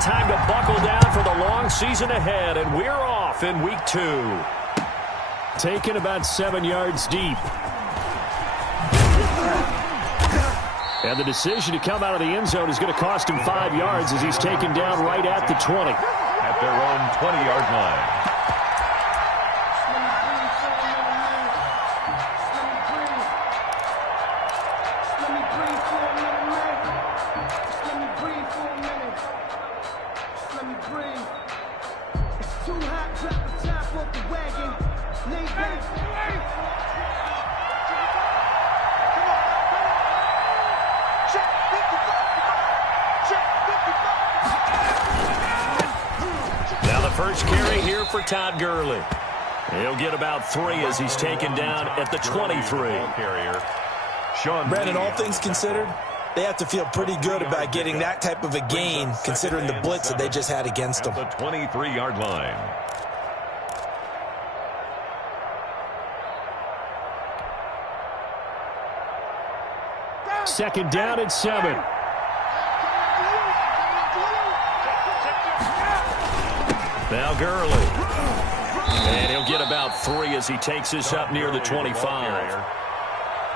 time to buckle down for the long season ahead, and we're off in week 2. Taken about 7 yards deep. And the decision to come out of the end zone is going to cost him 5 yards as he's taken down right at the 20. At their own 20-yard line. First carry here for Todd Gurley. He'll get about 3 as he's taken down at the 23. Brandon, all things considered, they have to feel pretty good about getting that type of a gain considering the blitz that they just had against them. The 23-yard line. Second down at 7. Now Gurley. And he'll get about 3 as he takes this up near the 25.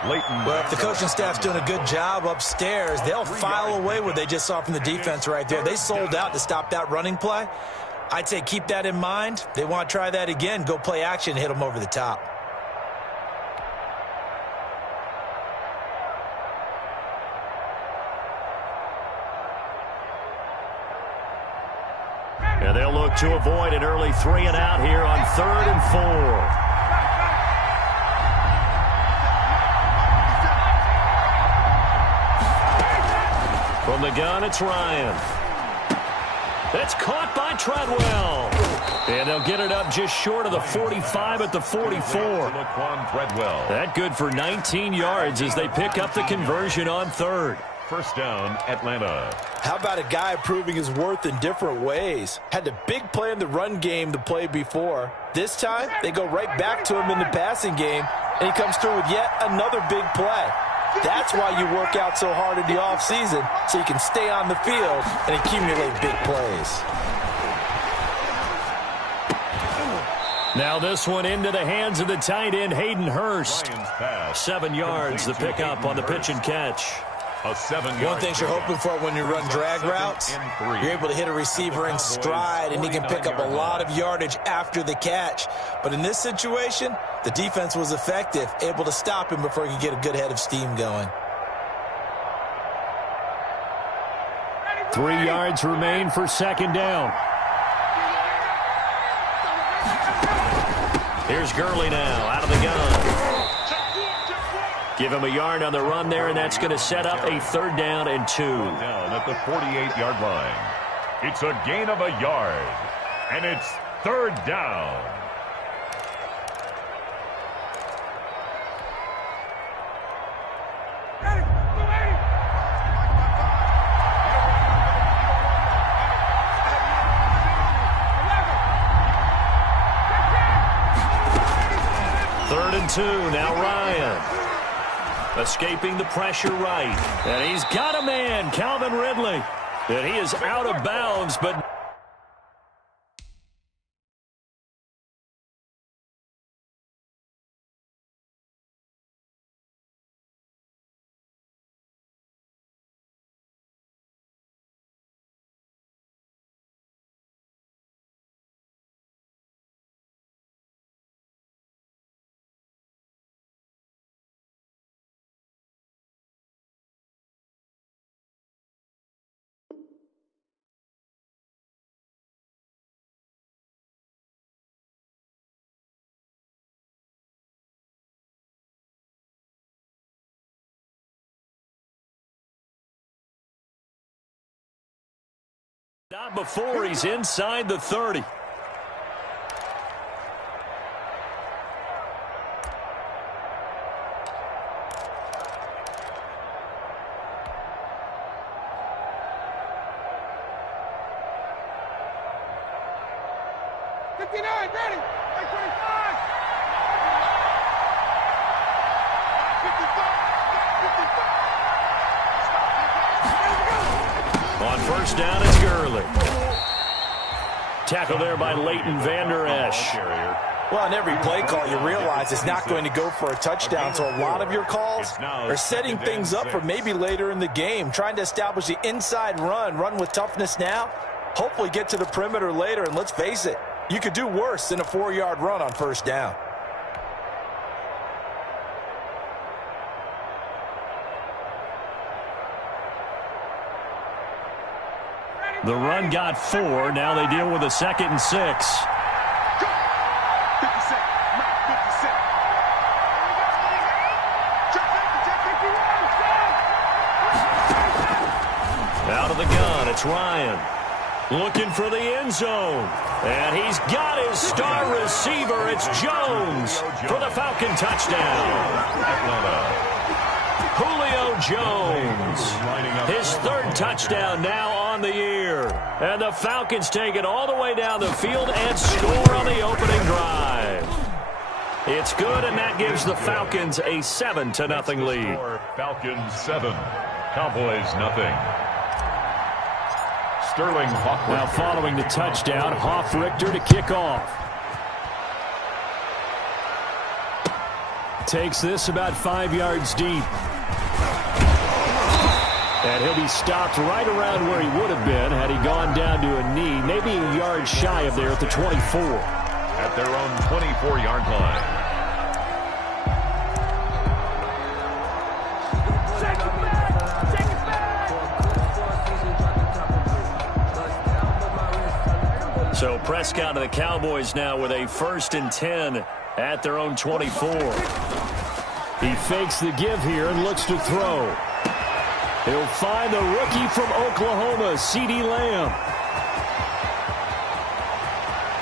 Well, if the coaching staff's doing a good job upstairs, they'll file away what they just saw from the defense right there. They sold out to stop that running play. I'd say keep that in mind. They want to try that again. Go play action, hit them over the top. And they'll look to avoid an early 3 and out here on 3rd and 4. From the gun, it's Ryan. That's caught by Treadwell. And they'll get it up just short of the 45 at the 44. That good for 19 yards as they pick up the conversion on 3rd. First down, Atlanta. How about a guy proving his worth in different ways? Had a big play in the run game the play before. This time, they go right back to him in the passing game, and he comes through with yet another big play. That's why you work out so hard in the offseason, so you can stay on the field and accumulate big plays. Now this one into the hands of the tight end, Hayden Hurst. 7 yards, the pickup on the pitch and catch. One thing you're hoping for when you run drag routes, you're able to hit a receiver in stride, and he can pick up a lot of yardage after the catch. But in this situation, the defense was effective, able to stop him before he could get a good head of steam going. 3 yards remain for second down. Here's Gurley now out of the gun. Give him a yard on the run there, and that's going to set up a 3rd down and 2. Down at the 48-yard line. It's a gain of a yard, and it's 3rd down. Third and 2, now Ryan. Escaping the pressure right. And he's got a man, Calvin Ridley. And he is out of bounds, but... Not before he's inside the 30. On first down, it's Gurley. tackle there by Leighton Vander Esch. Well, on every play call, you realize it's not going to go for a touchdown, so a lot of your calls are setting things up for maybe later in the game, trying to establish the inside run with toughness now, hopefully get to the perimeter later, and let's face it, you could do worse than a 4-yard run on first down. The run got 4. Now they deal with a 2nd and 6. Out of the gun, it's Ryan. Looking for the end zone. And he's got his star receiver. It's Jones for the Falcon touchdown. Julio Jones. His 3rd touchdown now on the year. And the Falcons take it all the way down the field and score on the opening drive. It's good, and that gives the Falcons a 7-0 lead. Falcons 7, Cowboys nothing. Sterling Hoffrichter. Now following the touchdown, Hoffrichter to kick off. Takes this about 5 yards deep. And he'll be stopped right around where he would have been had he gone down to a knee, maybe a yard shy of there at the 24. At their own 24-yard line. So Prescott and the Cowboys now with a 1st and 10 at their own 24. He fakes the give here and looks to throw. He'll find the rookie from Oklahoma, CeeDee Lamb.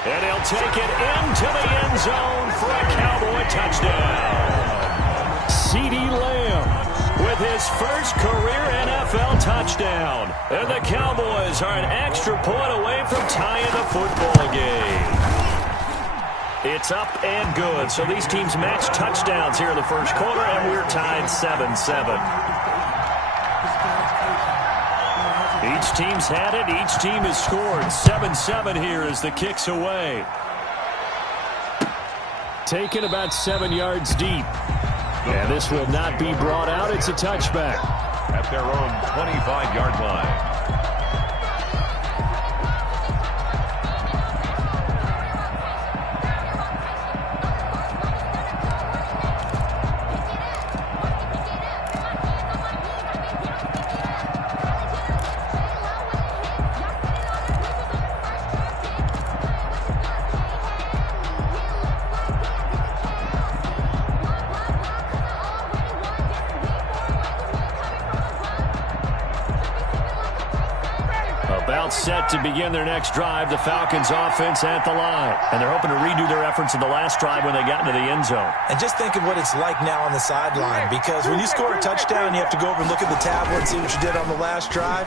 And he'll take it into the end zone for a Cowboy touchdown. CeeDee Lamb with his first career NFL touchdown. And the Cowboys are an extra point away from tying the football game. It's up and good. So these teams match touchdowns here in the first quarter, and we're tied 7-7. Each team's had it. Each team has scored. 7-7 here as the kick's away. Taken about 7 yards deep. And this will not be brought out. It's a touchback. At their own 25-yard line. Set to begin their next drive. The Falcons offense at the line. And they're hoping to redo their efforts in the last drive when they got into the end zone. And just think of what it's like now on the sideline, because when you score a touchdown, you have to go over and look at the tablet and see what you did on the last drive.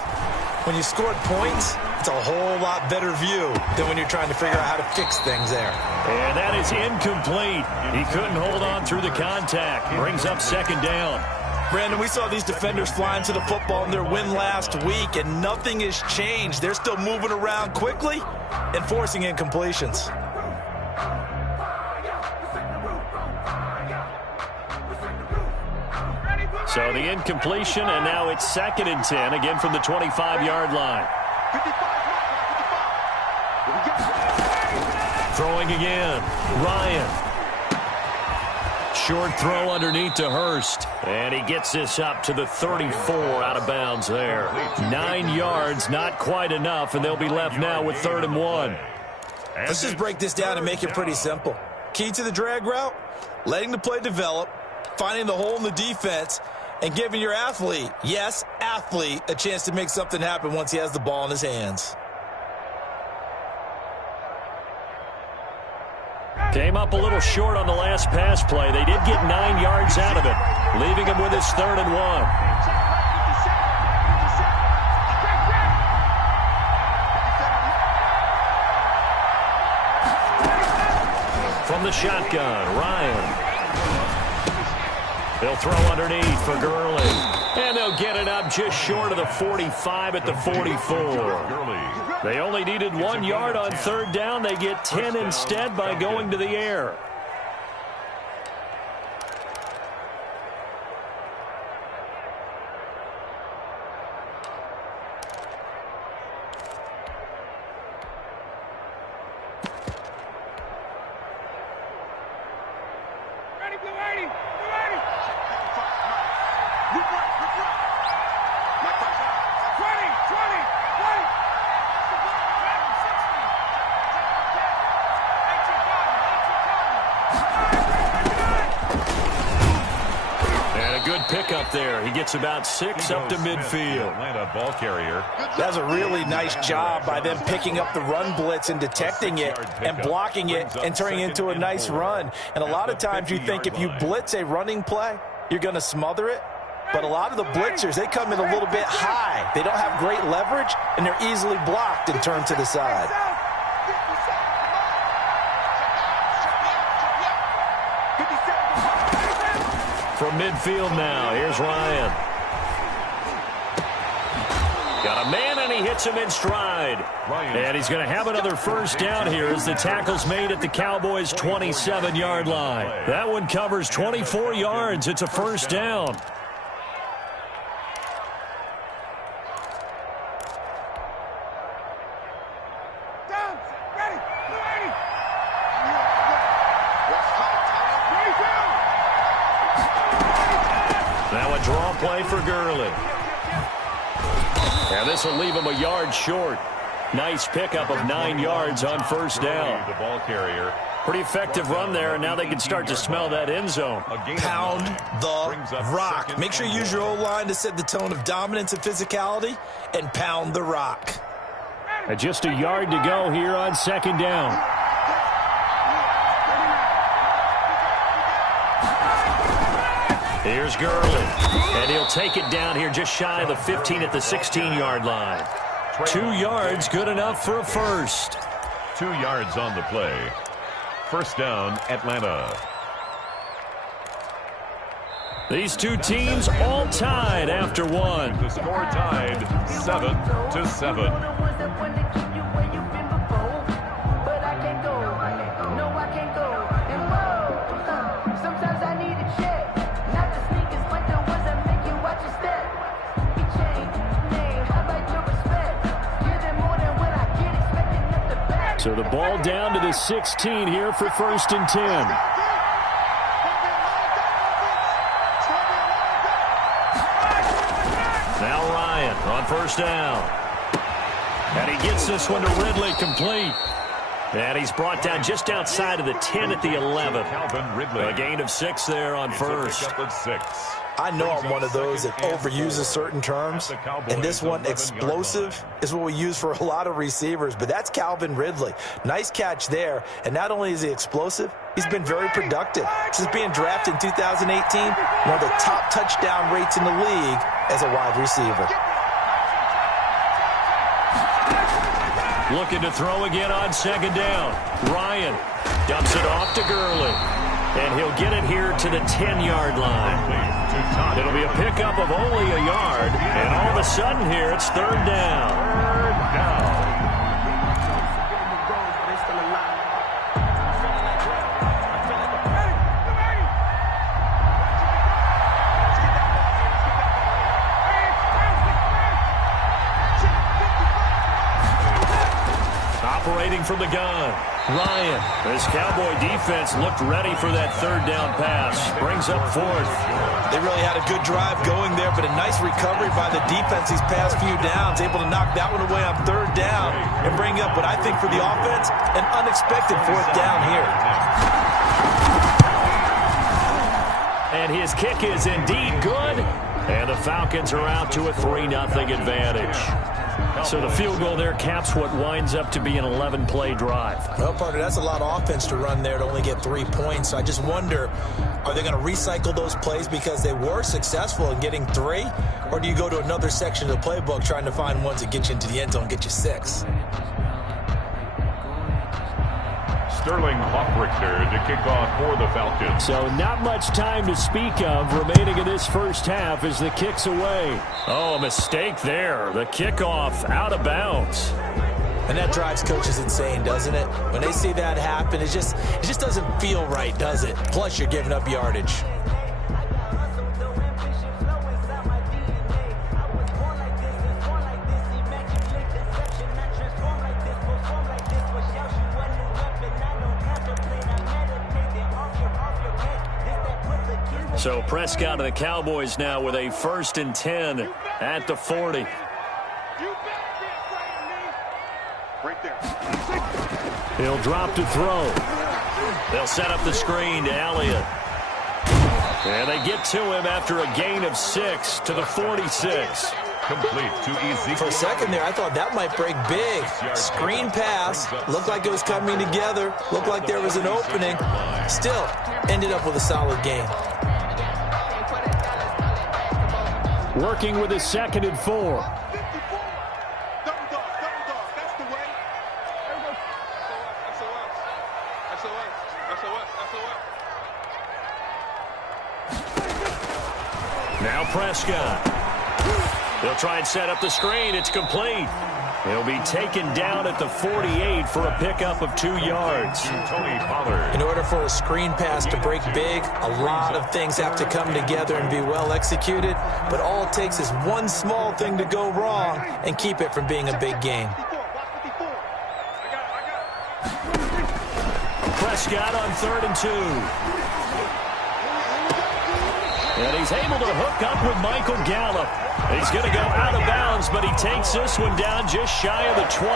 When you scored points, it's a whole lot better view than when you're trying to figure out how to fix things there. And that is incomplete. He couldn't hold on through the contact. Brings up 2nd down. Brandon, we saw these defenders flying to the football in their win last week, and nothing has changed. They're still moving around quickly and forcing incompletions. So the incompletion, and now it's 2nd and 10, again from the 25-yard line. Throwing again, Ryan. Short throw underneath to Hurst. And he gets this up to the 34 out of bounds there. 9 yards, not quite enough, and they'll be left now with 3rd and 1. Let's just break this down and make it pretty simple. Key to the drag route, letting the play develop, finding the hole in the defense, and giving your athlete, yes, athlete, a chance to make something happen once he has the ball in his hands. Came up a little short on the last pass play. They did get 9 yards out of it, leaving him with his 3rd and 1. From the shotgun, Ryan. They'll throw underneath for Gurley. And they'll get it up just short of the 45 at the 44. They only needed 1 yard on third down. They get 10 instead by going to the air. Pickup there. He gets about 6 up to midfield. Atlanta ball carrier. That's a really nice job by them picking up the run blitz and detecting it and blocking it and turning it into a nice run. And a lot of times you think if you blitz a running play, you're going to smother it. But a lot of the blitzers, they come in a little bit high. They don't have great leverage, and they're easily blocked and turned to the side. From midfield now, here's Ryan. Got a man, and he hits him in stride. And he's going to have another first down here as the tackle's made at the Cowboys' 27-yard line. That one covers 24 yards. It's a first down. Draw play for Gurley. And this will leave him a yard short. Nice pickup of 9 yards on first down. The ball carrier. Pretty effective run there, and now they can start to smell that end zone. Pound the rock. Make sure you use your O-line to set the tone of dominance and physicality, and pound the rock. And just a yard to go here on second down. Here's Gurley, and he'll take it down here just shy of the 15 at the 16-yard line. 2 yards, good enough for a first. 2 yards on the play. First down, Atlanta. These two teams all tied after one. The score tied 7-7. So the ball down to the 16 here for first and 10. Now Ryan on first down. And he gets this one to Ridley complete. And he's brought down just outside of the 10 at the 11. A gain of 6 there on first. I know I'm one of those that overuses certain terms, and this one, explosive, is what we use for a lot of receivers, but that's Calvin Ridley. Nice catch there, and not only is he explosive, he's been very productive. Since being drafted in 2018, one of the top touchdown rates in the league as a wide receiver. Looking to throw again on second down. Ryan dumps it off to Gurley, and he'll get it here to the 10-yard line. It'll be a pickup of only a yard, and all of a sudden here it's third down. Third down. Operating from the gun, Ryan. This Cowboy defense looked ready for that third down pass. Brings up fourth. They really had a good drive going there, but a nice recovery by the defense these past few downs. Able to knock that one away on third down and bring up what I think for the offense, an unexpected fourth down here. And his kick is indeed good. And the Falcons are out to a 3-0 advantage. So the field goal there caps what winds up to be an 11-play drive. Well, partner, that's a lot of offense to run there to only get 3 points. So I just wonder, are they going to recycle those plays because they were successful in getting 3? Or do you go to another section of the playbook trying to find ones that get you into the end zone and get you 6? Sterling Hoffrichter to kick off for the Falcons. So not much time to speak of remaining in this first half as the kick's away. Oh, a mistake there. The kickoff out of bounds. And that drives coaches insane, doesn't it? When they see that happen, it just doesn't feel right, does it? Plus, you're giving up yardage. So Prescott and the Cowboys now with a 1st and 10 at the 40. He'll drop to throw. They'll set up the screen to Elliott. And they get to him after a gain of 6 to the 46. Complete to Ezekiel. For a second there, I thought that might break big. Screen pass. Looked like it was coming together. Looked like there was an opening. Still, ended up with a solid game. Working with a 2nd and 4. Now Prescott. They'll try and set up the screen. It's complete. He'll be taken down at the 48 for a pickup of 2 yards. Tony Pollard. In order for a screen pass to break big, a lot of things have to come together and be well executed. But all it takes is one small thing to go wrong and keep it from being a big game. Prescott on 3rd and 2. And he's able to hook up with Michael Gallup. He's going to go out of bounds, but he takes this one down just shy of the 20.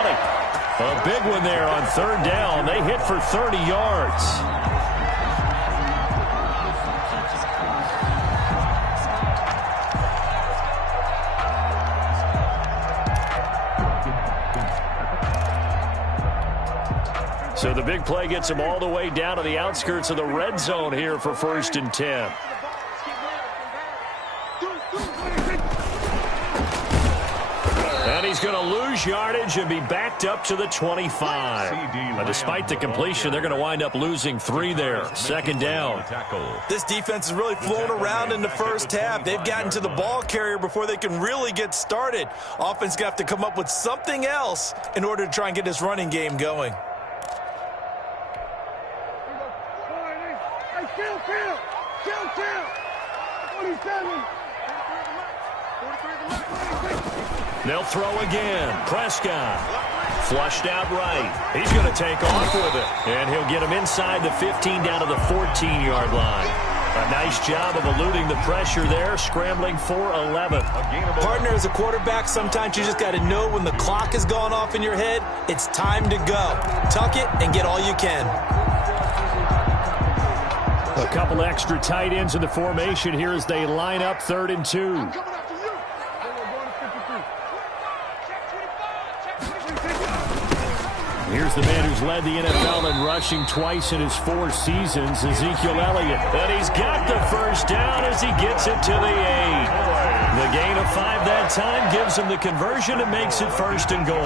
A big one there on 3rd down. They hit for 30 yards. So the big play gets him all the way down to the outskirts of the red zone here for 1st and 10. And he's going to lose yardage and be backed up to the 25. But despite the completion, they're going to wind up losing 3 there. 2nd down. This defense has really flown around in the first half. They've gotten to the ball carrier before they can really get started. Offense got to come up with something else in order to try and get this running game going. They'll throw again. Prescott flushed out right. He's going to take off with it. And he'll get him inside the 15 down to the 14-yard line. A nice job of eluding the pressure there, scrambling for 11. Partner, as a quarterback, sometimes you just got to know when the clock has gone off in your head, it's time to go. Tuck it and get all you can. A couple extra tight ends in the formation here as they line up 3rd and 2. Here's the man who's led the NFL in rushing twice in his 4 seasons, Ezekiel Elliott. And he's got the 1st down as he gets it to the 8. The gain of 5 that time gives him the conversion and makes it 1st and goal.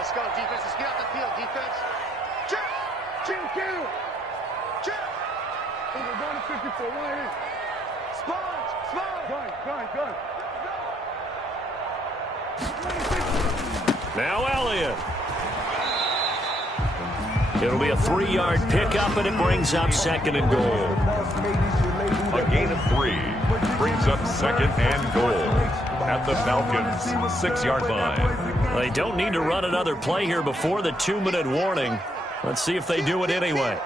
Let's go, defense. Let's get out the field, defense. Check. We're going to 54. Right here. Sponge. Gun. Now Elliott. It'll be a 3-yard pickup, and it brings up 2nd and goal. A gain of 3 brings up 2nd and goal at the Falcons' 6-yard line. They don't need to run another play here before the 2-minute warning. Let's see if they do it anyway.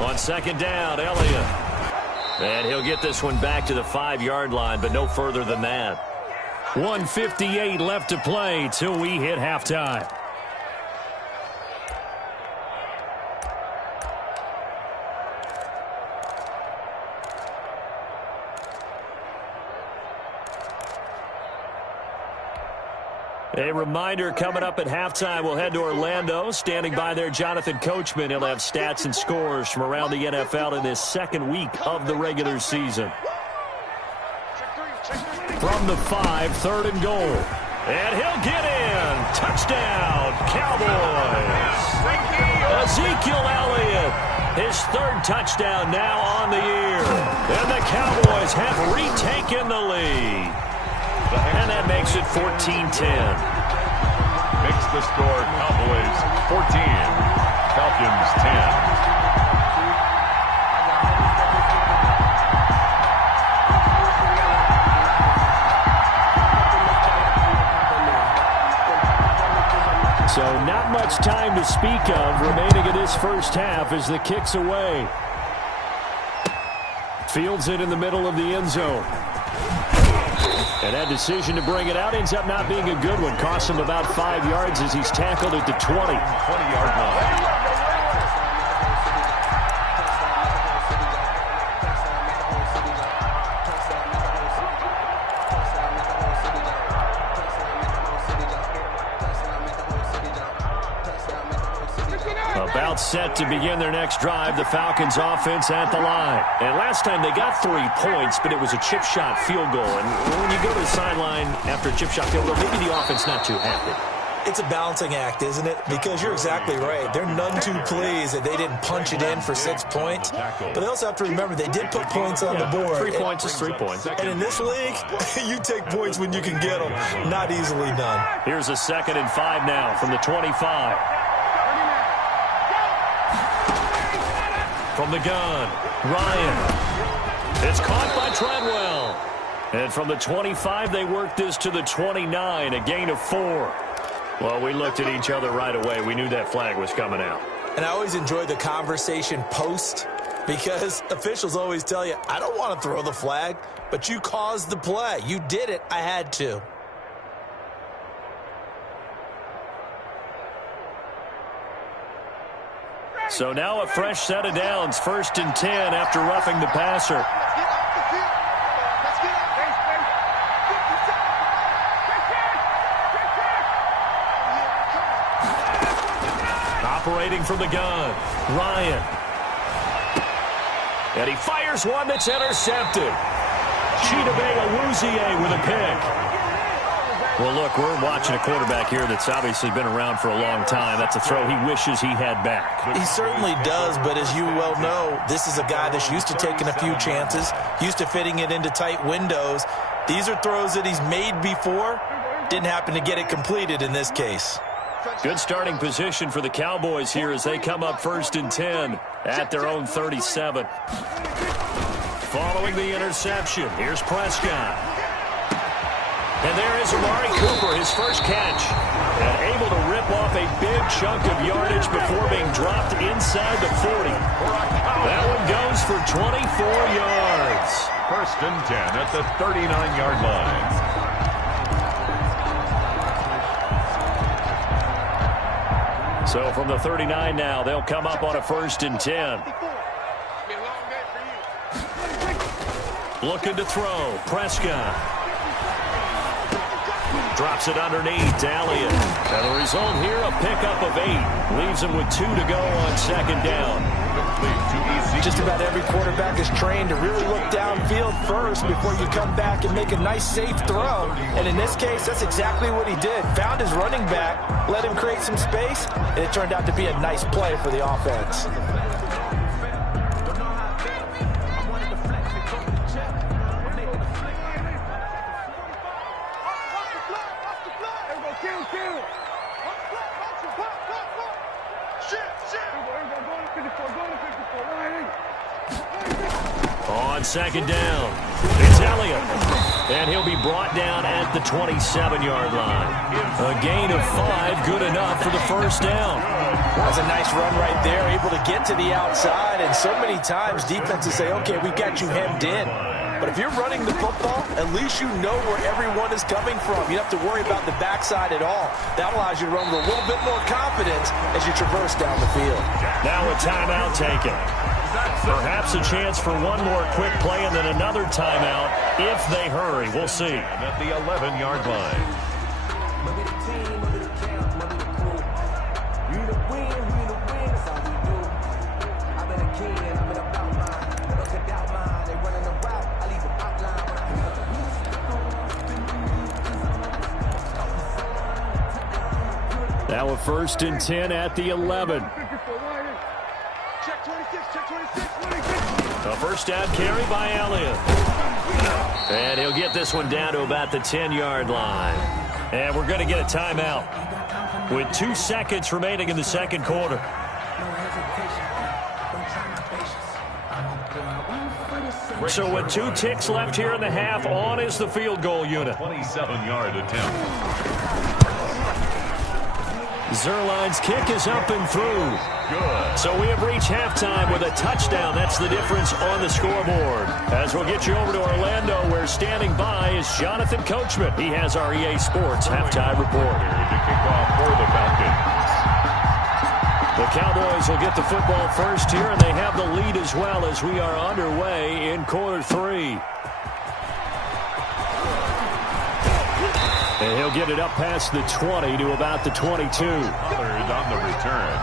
On 2nd down, Elliott. And he'll get this one back to the 5-yard line, but no further than that. 1:58 left to play till we hit halftime. A reminder, coming up at halftime, we'll head to Orlando. Standing by there, Jonathan Coachman. He'll have stats and scores from around the NFL in this second week of the regular season. From the 5, 3rd and goal. And he'll get in. Touchdown, Cowboys. Ezekiel Elliott, his 3rd touchdown now on the year. And the Cowboys have retaken the lead. And that makes it 14-10. Makes the score Cowboys 14, Falcons 10. So not much time to speak of remaining in this first half as the kick's away. Fields it in the middle of the end zone. And that decision to bring it out ends up not being a good one. Costs him about 5 yards as he's tackled at the 20-yard line. About set to begin their next drive, the Falcons offense at the line. And last time they got 3 points, but it was a chip shot field goal. And when you go to the sideline after a chip shot field goal, maybe the offense not too happy. It's a balancing act, isn't it? Because you're exactly right. They're none too pleased that they didn't punch it in for 6 points. But they also have to remember they did put points on the board. 3 points is 3 points. And in this league, you take points when you can get them. Not easily done. Here's a 2nd and 5 now from the 25. From the gun, Ryan. It's caught by Treadwell. And from the 25, they worked this to the 29, a gain of 4. Well, we looked at each other right away. We knew that flag was coming out. And I always enjoy the conversation post because officials always tell you, I don't want to throw the flag, but you caused the play. You did it. I had to. So now a fresh set of downs, 1st and 10 after roughing the passer. Operating from the gun, Ryan. And he fires one that's intercepted. Chidobe Awuzie with a pick. Well, look, we're watching a quarterback here that's obviously been around for a long time. That's a throw he wishes he had back. He certainly does, but as you well know, this is a guy that's used to taking a few chances, used to fitting it into tight windows. These are throws that he's made before. Didn't happen to get it completed in this case. Good starting position for the Cowboys here as they come up 1st and 10 at their own 37. Following the interception, here's Prescott. And there is Amari Cooper, his first catch. And able to rip off a big chunk of yardage before being dropped inside the 40. That one goes for 24 yards. 1st and 10 at the 39-yard line. So from the 39 now, they'll come up on a 1st and 10. Looking to throw, Prescott. Drops it underneath to Elliott. And the result here, a pickup of 8. Leaves him with 2 to go on 2nd down. Just about every quarterback is trained to really look downfield first before you come back and make a nice, safe throw. And in this case, that's exactly what he did. Found his running back, let him create some space, and it turned out to be a nice play for the offense. On 2nd down, it's Elliott. And he'll be brought down at the 27-yard line. A gain of 5, good enough for the 1st down. That's a nice run right there, able to get to the outside. And so many times defenses say, okay, we've got you hemmed in. But if you're running the football, at least you know where everyone is coming from. You don't have to worry about the backside at all. That allows you to run with a little bit more confidence as you traverse down the field. Now a timeout taken. Perhaps a chance for one more quick play and then another timeout if they hurry. We'll see. At the 11-yard line. Now a 1st and 10 at the 11. A first down carry by Elliott. And he'll get this one down to about the 10-yard line. And we're going to get a timeout with 2 seconds remaining in the second quarter. So with 2 ticks left here in the half, on is the field goal unit. 27-yard attempt. Zerline's kick is up and through. Good. So we have reached halftime with a touchdown. That's the difference on the scoreboard. As we'll get you over to Orlando, where standing by is Jonathan Coachman. He has our EA Sports halftime report. To kick off for the Falcons. The Cowboys will get the football first here, and they have the lead as well as we are underway in quarter 3. And he'll get it up past the 20 to about the 22. Third on the return.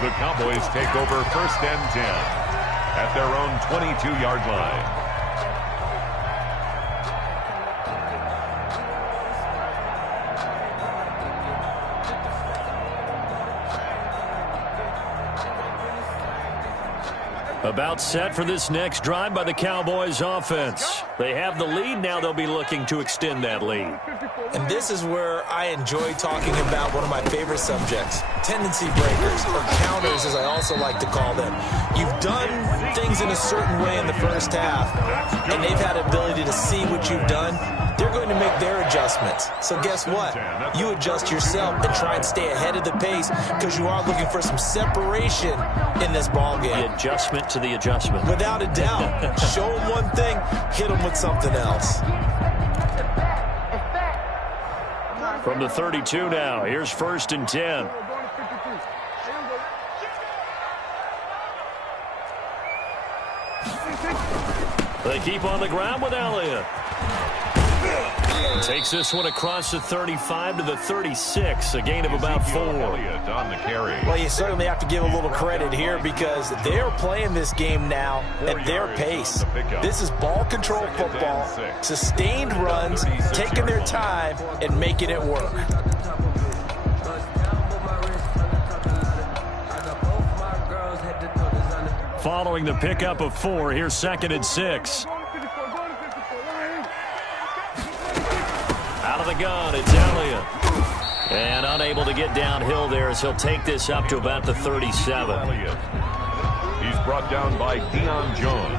The Cowboys take over 1st and 10 at their own 22-yard line. About set for this next drive by the Cowboys offense. They have the lead. Now they'll be looking to extend that lead. And this is where I enjoy talking about one of my favorite subjects, tendency breakers, or counters as I also like to call them. You've done things in a certain way in the first half, and they've had ability to see what you've done. They're going to make their adjustments. So guess what? You adjust yourself and try and stay ahead of the pace because you are looking for some separation in this ball game. The adjustment to the adjustment. Without a doubt. Show them one thing, hit them with something else. From the 32 now, here's 1st and 10. They keep on the ground with Elliott. Takes this one across the 35 to the 36, a gain of about 4. Elliott on the carry. Well, you certainly have to give a little credit here because they're playing this game now at their pace. This is ball control football, sustained runs, taking their time, and making it work. Following the pickup of 4, here's 2nd and 6. Out of the gun, it's Elliott. And unable to get downhill there as he'll take this up to about the 37. Elliott. He's brought down by Deion Jones.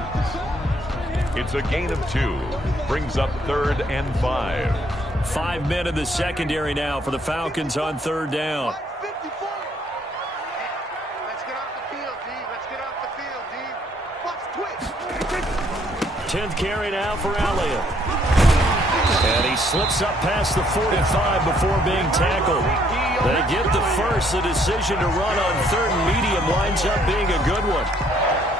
It's a gain of 2. Brings up 3rd and 5. 5 men in the secondary now for the Falcons on 3rd down. Let's get off the field, D. Let's get off the field, D. Watch twitch. 10th carry now for Elliott. And he slips up past the 45 before being tackled. They get the first. The decision to run on 3rd and medium winds up being a good one.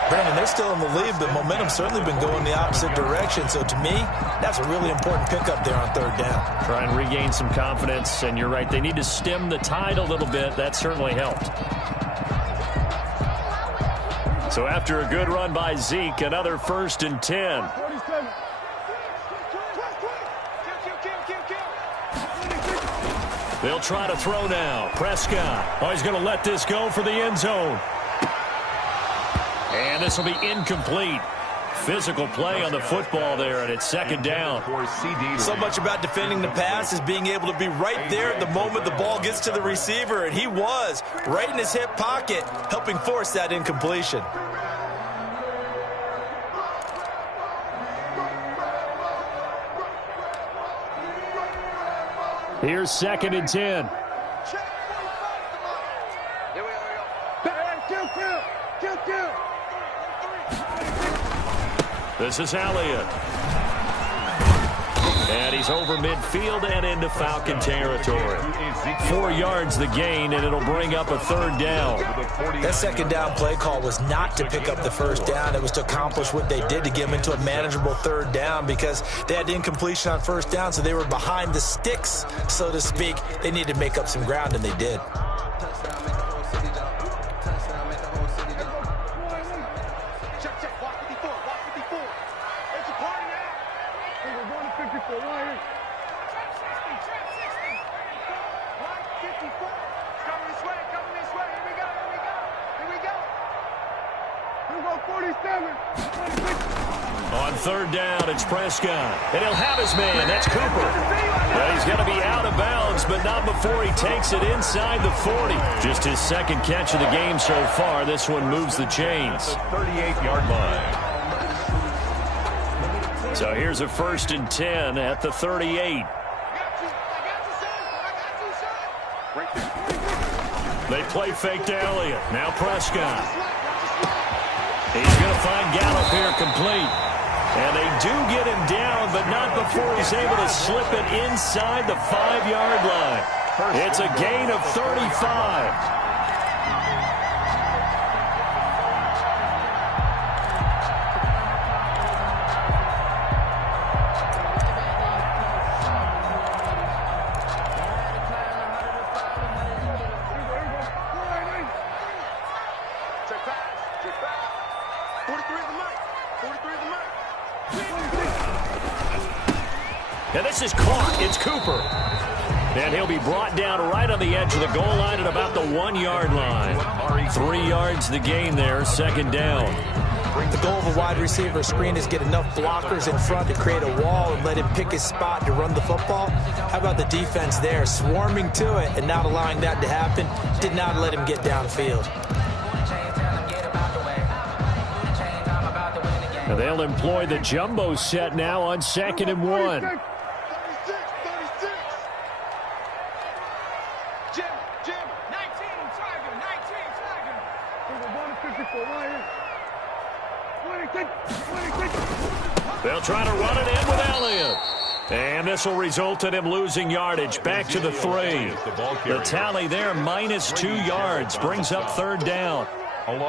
Brandon, they're still in the lead, but momentum's certainly been going the opposite direction. So to me, that's a really important pickup there on 3rd down. Try and regain some confidence, and you're right. They need to stem the tide a little bit. That certainly helped. So after a good run by Zeke, another 1st and 10. They'll try to throw now. Prescott. Oh, he's going to let this go for the end zone. And this will be incomplete. Physical play on the football there, and it's 2nd down. So much about defending the pass is being able to be right there at the moment the ball gets to the receiver, and he was right in his hip pocket, helping force that incompletion. Here's 2nd and 10. This is Elliott. And And he's over midfield and into Falcon territory. 4 yards the gain, and it'll bring up a third down. That second down play call was not to pick up the first down. It was to accomplish what they did, to get them into a manageable third down, because they had incompletion on first down, so they were behind the sticks, so to speak. They needed to make up some ground, and they did. On third down, it's Prescott. And he'll have his man. That's Cooper. Well, he's going to be out of bounds, but not before he takes it inside the 40. Just his second catch of the game so far. This one moves the chains. 38-yard line. So here's a 1st and 10 at the 38. They play fake to Elliott. Now Prescott. He's going to find Gallup here complete. And they do get him down, but not before he's able to slip it inside the 5-yard line. It's a gain of 35. And this is caught. It's Cooper. And he'll be brought down right on the edge of the goal line at about the 1-yard line. 3 yards the gain there, second down. The goal of a wide receiver screen is get enough blockers in front to create a wall and let him pick his spot to run the football. How about the defense there, swarming to it and not allowing that to happen? Did not let him get downfield. And they'll employ the jumbo set now on 2nd and 1. They'll try to run it in with Elliott. And this will result in him losing yardage. Back to the 3. The tally there, -2 yards. Brings up third down.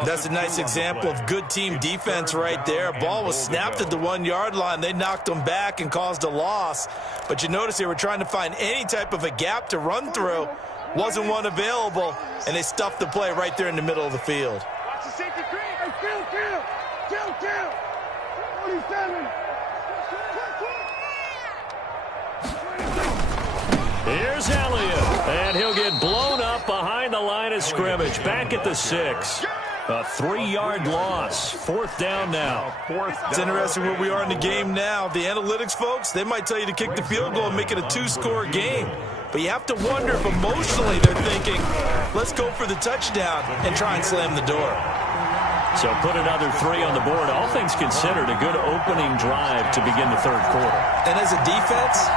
That's a nice example of good team defense right there. Ball was snapped at the 1-yard line. They knocked them back and caused a loss. But you notice they were trying to find any type of a gap to run through. Wasn't one available, and they stuffed the play right there in the middle of the field. Watch the safety green. Hey, kill. 47. Here's Elliott, and he'll get blown up behind the line of scrimmage. Back at the 6. A 3-yard loss. 4th down now. It's interesting where we are in the game now. The analytics folks, they might tell you to kick the field goal and make it a 2-score game. But you have to wonder if emotionally they're thinking, let's go for the touchdown and try and slam the door. So put another 3 on the board. All things considered, a good opening drive to begin the third quarter. And as a defense,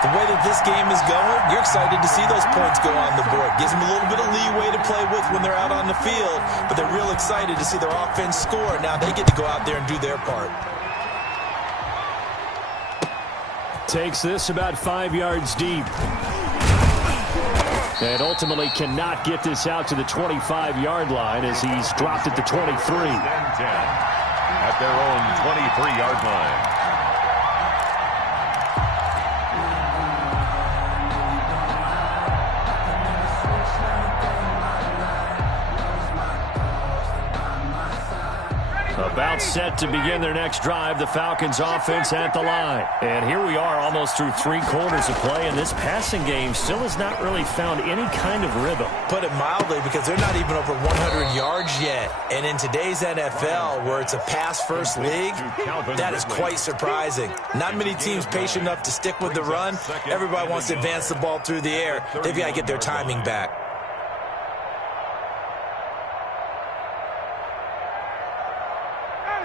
the way that this game is going, you're excited to see those points go on the board. Gives them a little bit of leeway to play with when they're out on the field, but they're real excited to see their offense score. Now they get to go out there and do their part. Takes this about 5 yards deep. And ultimately cannot get this out to the 25-yard line as he's dropped at the 23. At their own 23-yard line. About set to begin their next drive. The Falcons offense at the line. And here we are almost through 3 quarters of play, and this passing game still has not really found any kind of rhythm. Put it mildly, because they're not even over 100 yards yet. And in today's NFL, where it's a pass-first league, that is quite surprising. Not many teams patient enough to stick with the run. Everybody wants to advance the ball through the air. They've got to get their timing back.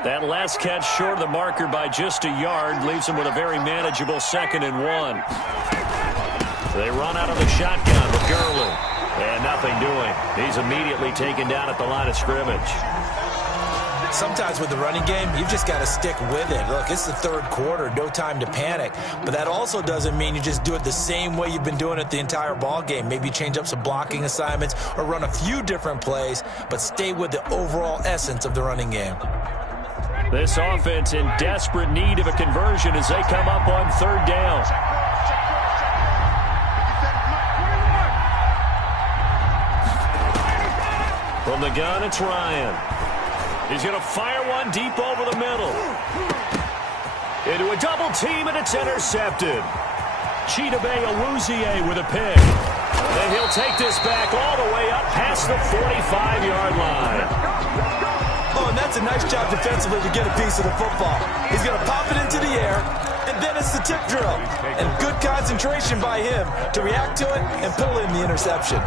That last catch short of the marker by just a yard leaves him with a very manageable 2nd and 1. They run out of the shotgun with Gurley. And nothing doing. He's immediately taken down at the line of scrimmage. Sometimes with the running game, you've just got to stick with it. Look, it's the third quarter, no time to panic. But that also doesn't mean you just do it the same way you've been doing it the entire ball game. Maybe change up some blocking assignments or run a few different plays, but stay with the overall essence of the running game. This offense in desperate need of a conversion as they come up on third down. From the gun, it's Ryan. He's going to fire one deep over the middle. Into a double team, and it's intercepted. Chidobe Awuzie with a pick. And he'll take this back all the way up past the 45-yard line. Oh, and that's a nice job defensively to get a piece of the football. He's going to pop it into the air, and then it's the tip drill. And good concentration by him to react to it and pull in the interception.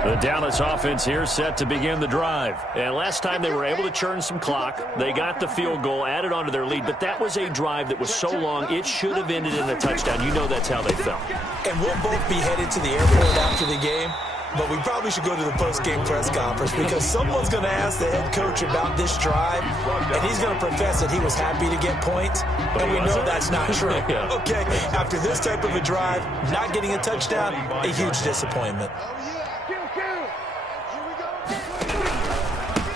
The Dallas offense here set to begin the drive. And last time they were able to churn some clock. They got the field goal, added on to their lead. But that was a drive that was so long, it should have ended in a touchdown. You know that's how they felt. And we'll both be headed to the airport after the game. But we probably should go to the post-game press conference because someone's going to ask the head coach about this drive, and he's going to profess that he was happy to get points, and we know that's not true. Okay, after this type of a drive, not getting a touchdown, a huge disappointment.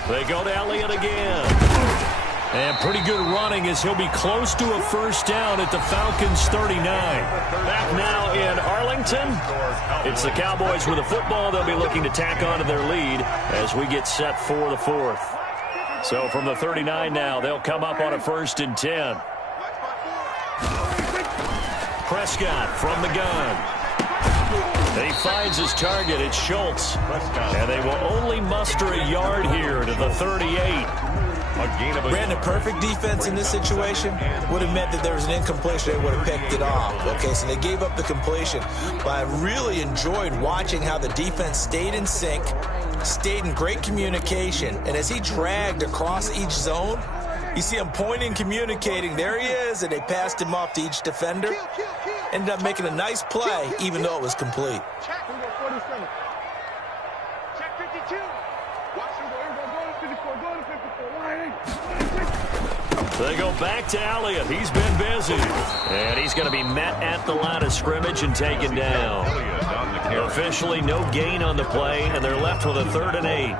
They go to Elliott again. And pretty good running as he'll be close to a first down at the Falcons' 39. Back now in Arlington. It's the Cowboys with a football. They'll be looking to tack on to their lead as we get set for the fourth. So from the 39 now, they'll come up on a 1st and 10. Prescott from the gun. He finds his target. It's Schultz. And they will only muster a yard here to the 38. Brandon, perfect defense in this situation would have meant that there was an incompletion. They would have picked it off. Okay, so they gave up the completion. But I really enjoyed watching how the defense stayed in sync, stayed in great communication. And as he dragged across each zone, you see him pointing, communicating. There he is, and they passed him off to each defender. Ended up making a nice play, even though it was complete. Check 52. They go back to Elliott. He's been busy. And he's going to be met at the line of scrimmage and taken down. Officially no gain on the play, and they're left with a 3rd and 8.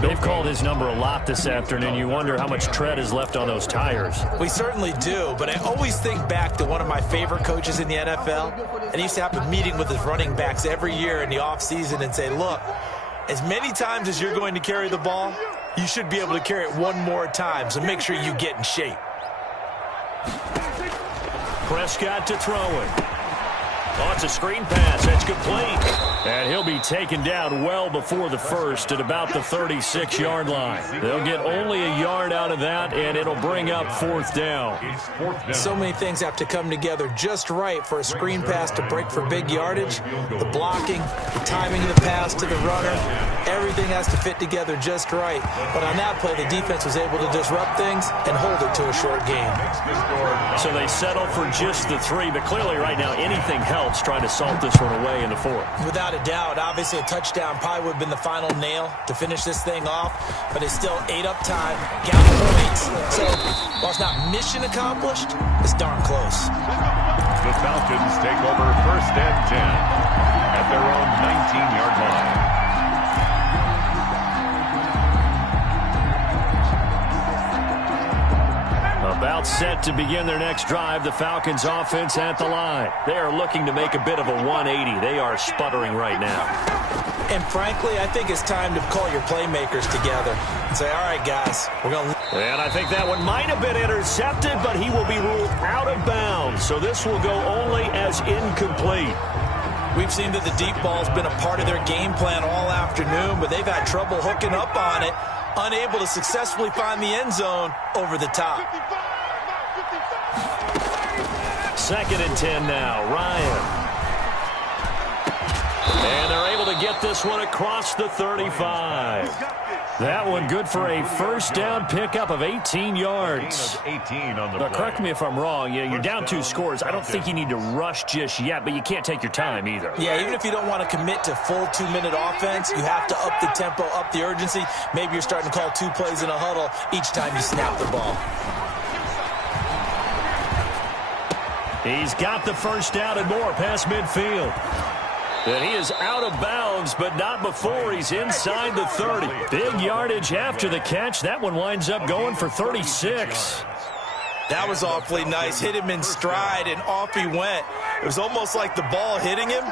They've called his number a lot this afternoon. You wonder how much tread is left on those tires. We certainly do, but I always think back to one of my favorite coaches in the NFL, and he used to have a meeting with his running backs every year in the offseason and say, look, as many times as you're going to carry the ball, you should be able to carry it one more time, so make sure you get in shape. Prescott to throw it. Oh, it's a screen pass. That's complete. And he'll be taken down well before the first at about the 36-yard line. They'll get only a yard out of that, and it'll bring up 4th down. So many things have to come together just right for a screen pass to break for big yardage. The blocking, the timing of the pass to the runner, everything has to fit together just right. But on that play, the defense was able to disrupt things and hold it to a short game. So they settle for just the 3, but clearly right now anything helps trying to salt this one away in the 4th. Without a doubt, obviously a touchdown probably would have been the final nail to finish this thing off, but it's still ate up time, got points. So while it's not mission accomplished, it's darn close. The Falcons take over 1st and 10 at their own 19-yard line. About set to begin their next drive, the Falcons offense at the line. They are looking to make a bit of a 180. They are sputtering right now. And frankly, I think it's time to call your playmakers together and say, all right, guys, we're going to... And I think that one might have been intercepted, but he will be ruled out of bounds. So this will go only as incomplete. We've seen that the deep ball's been a part of their game plan all afternoon, but they've had trouble hooking up on it, unable to successfully find the end zone over the top. 2nd and 10 now. Ryan. And they're able to to get this one across the 35. That one good for a first down pickup of 18 yards. 18 on the Now, play. correct me if I'm wrong. You're down 2 scores. I don't think you need to rush just yet, but you can't take your time either. Yeah, even if you don't want to commit to full 2-minute offense, you have to up the tempo, up the urgency. Maybe you're starting to call 2 plays in a huddle each time you snap the ball. He's got the first down and more past midfield. And he is out of bounds, but not before he's inside the 30. Big yardage after the catch. That one winds up going for 36. That was awfully nice. Hit him in stride, and off he went. It was almost like the ball hitting him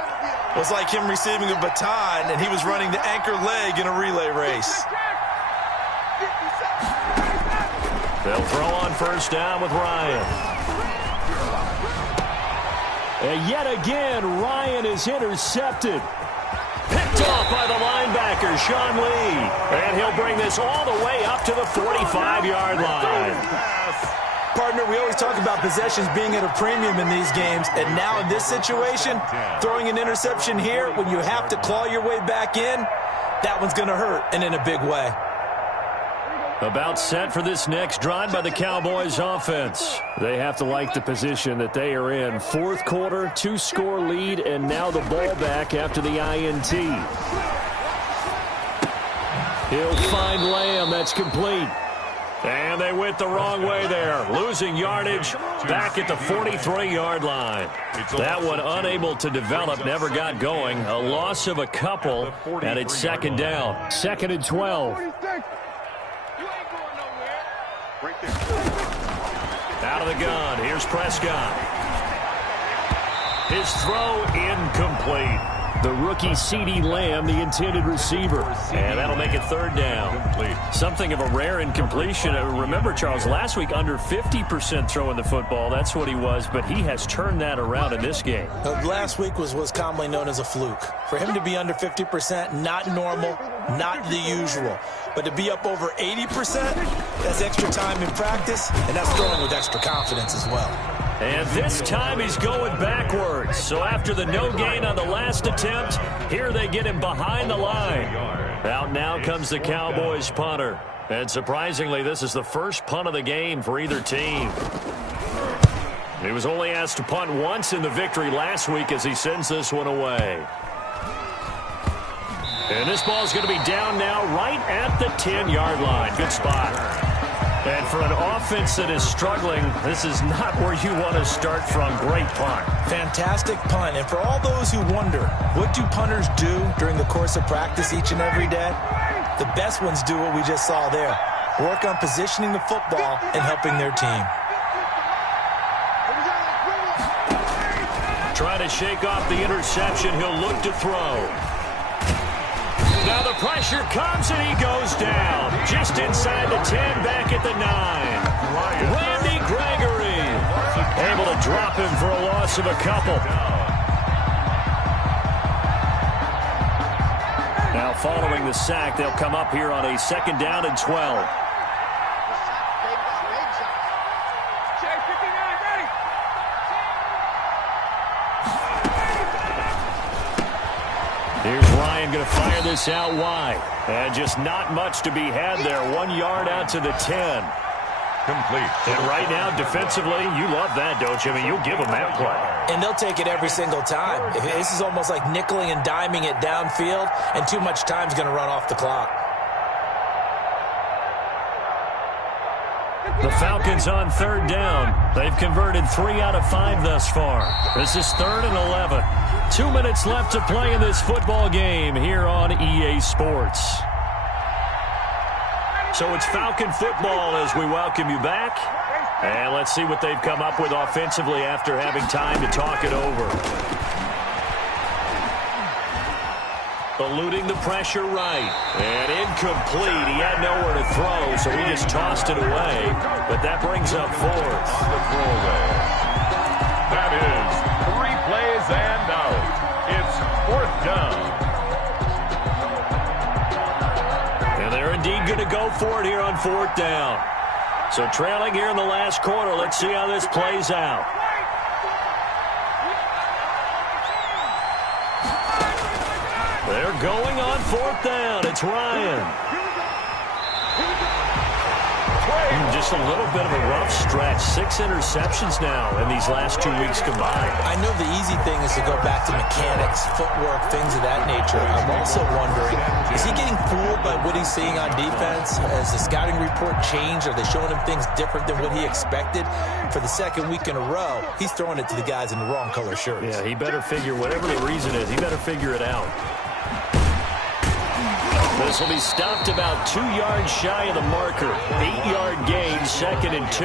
was like him receiving a baton, and he was running the anchor leg in a relay race. They'll throw on first down with Ryan. And yet again, Ryan is intercepted. Picked off by the linebacker, Sean Lee. And he'll bring this all the way up to the 45-yard line. Partner, we always talk about possessions being at a premium in these games. And now in this situation, throwing an interception here when you have to claw your way back in, that one's going to hurt, and in a big way. About set for this next drive by the Cowboys offense. They have to like the position that they are in. 4th quarter, 2-score lead, and now the ball back after the INT. He'll find Lamb. That's complete. And they went the wrong way there. Losing yardage back at the 43-yard line. That one unable to develop, never got going. A loss of a couple, and it's second down. 2nd and 12. Out of the gun, here's Prescott. His throw incomplete. The rookie CeeDee Lamb, the intended receiver. And that'll make it 3rd down. Something of a rare incompletion. Remember, Charles, last week under 50% throwing the football. That's what he was, but he has turned that around in this game. Last week was commonly known as a fluke. For him to be under 50%, not normal, not the usual. But to be up over 80%, that's extra time in practice, and that's throwing with extra confidence as well. And this time he's going backwards. So after the no gain on the last attempt, here they get him behind the line. Out now comes the Cowboys punter. And surprisingly, this is the first punt of the game for either team. He was only asked to punt once in the victory last week as he sends this one away. And this ball is going to be down now right at the 10-yard line. Good spot. And for an offense that is struggling, this is not where you want to start from. Great punt. Fantastic punt. And for all those who wonder, what do punters do during the course of practice each and every day? The best ones do what we just saw there. Work on positioning the football and helping their team. Trying to shake off the interception. He'll look to throw. Now the pressure comes and he goes down. Just inside the 10, back at the 9. Randy Gregory able to drop him for a loss of a couple. Now following the sack, they'll come up here on a 2nd down and 12. Here's Ryan going to fire this out wide. And just not much to be had there. 1 yard out to the 10. Complete. And right now, defensively, you love that, don't you? I mean, you'll give them that play. And they'll take it every single time. This is almost like nickeling and diming it downfield, and too much time's going to run off the clock. The Falcons on 3rd down. They've converted 3 out of 5 thus far. This is 3rd and 11. 2 minutes left to play in this football game here on EA Sports. So it's Falcon football as we welcome you back. And let's see what they've come up with offensively after having time to talk it over. Eluding the pressure right. And incomplete. He had nowhere to throw, so he just tossed it away. But that brings up 4th. On the throwaway. That is 3 plays and out. It's 4th down. And they're indeed going to go for it here on 4th down. So trailing here in the last quarter. Let's see how this plays out. They're going on 4th down. It's Ryan. Just a little bit of a rough stretch. 6 interceptions now in these last 2 weeks combined. I know the easy thing is to go back to mechanics, footwork, things of that nature. I'm also wondering, is he getting fooled by what he's seeing on defense? Has the scouting report changed? Are they showing him things different than what he expected? For the 2nd week in a row, he's throwing it to the guys in the wrong color shirts. Yeah, he better figure, whatever the reason is, he better figure it out. This will be stopped about 2 yards shy of the marker. 8-yard gain, 2nd and 2.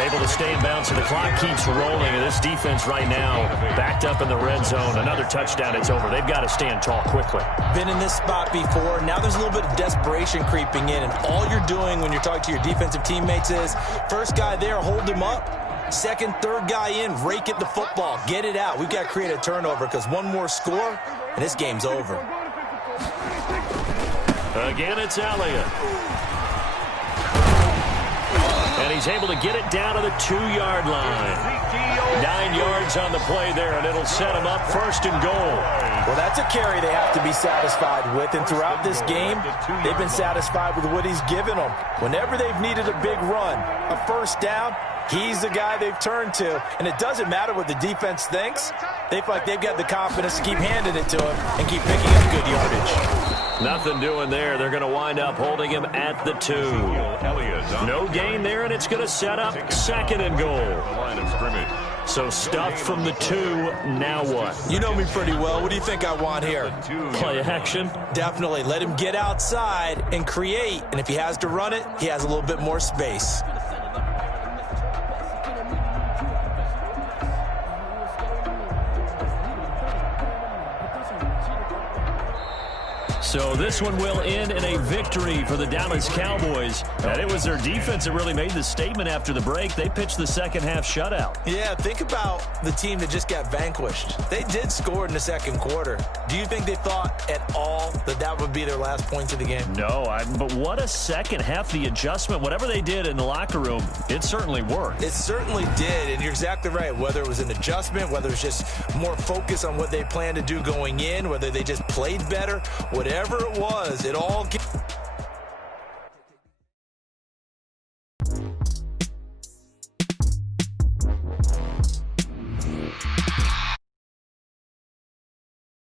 Able to stay in bounds, so the clock keeps rolling. And this defense right now backed up in the red zone. Another touchdown, it's over. They've got to stand tall quickly. Been in this spot before. Now there's a little bit of desperation creeping in. And all you're doing when you're talking to your defensive teammates is, first guy there, hold him up. 2nd, 3rd guy in, rake at the football. Get it out. We've got to create a turnover because one more score, and this game's over. Again, it's Elliott. And he's able to get it down to the 2-yard line. 9 yards on the play there, and it'll set him up 1st and goal. Well, that's a carry they have to be satisfied with, and throughout this game, they've been satisfied with what he's given them. Whenever they've needed a big run, a 1st down, he's the guy they've turned to, and it doesn't matter what the defense thinks. They feel like they've got the confidence to keep handing it to him and keep picking up good yardage. Nothing doing there. They're going to wind up holding him at the 2. No gain there, and it's going to set up 2nd and goal. So stuffed from the 2. Now what? You know me pretty well. What do you think I want here? Play action? Definitely. Let him get outside and create. And if he has to run it, he has a little bit more space. So this one will end in a victory for the Dallas Cowboys. And it was their defense that really made the statement after the break. They pitched the 2nd half shutout. Yeah, think about the team that just got vanquished. They did score in the 2nd quarter. Do you think they thought at all that that would be their last points of the game? No, but what a 2nd half. The adjustment, whatever they did in the locker room, it certainly worked. It certainly did, and you're exactly right. Whether it was an adjustment, whether it was just more focus on what they planned to do going in, whether they just played better, whatever it was, it all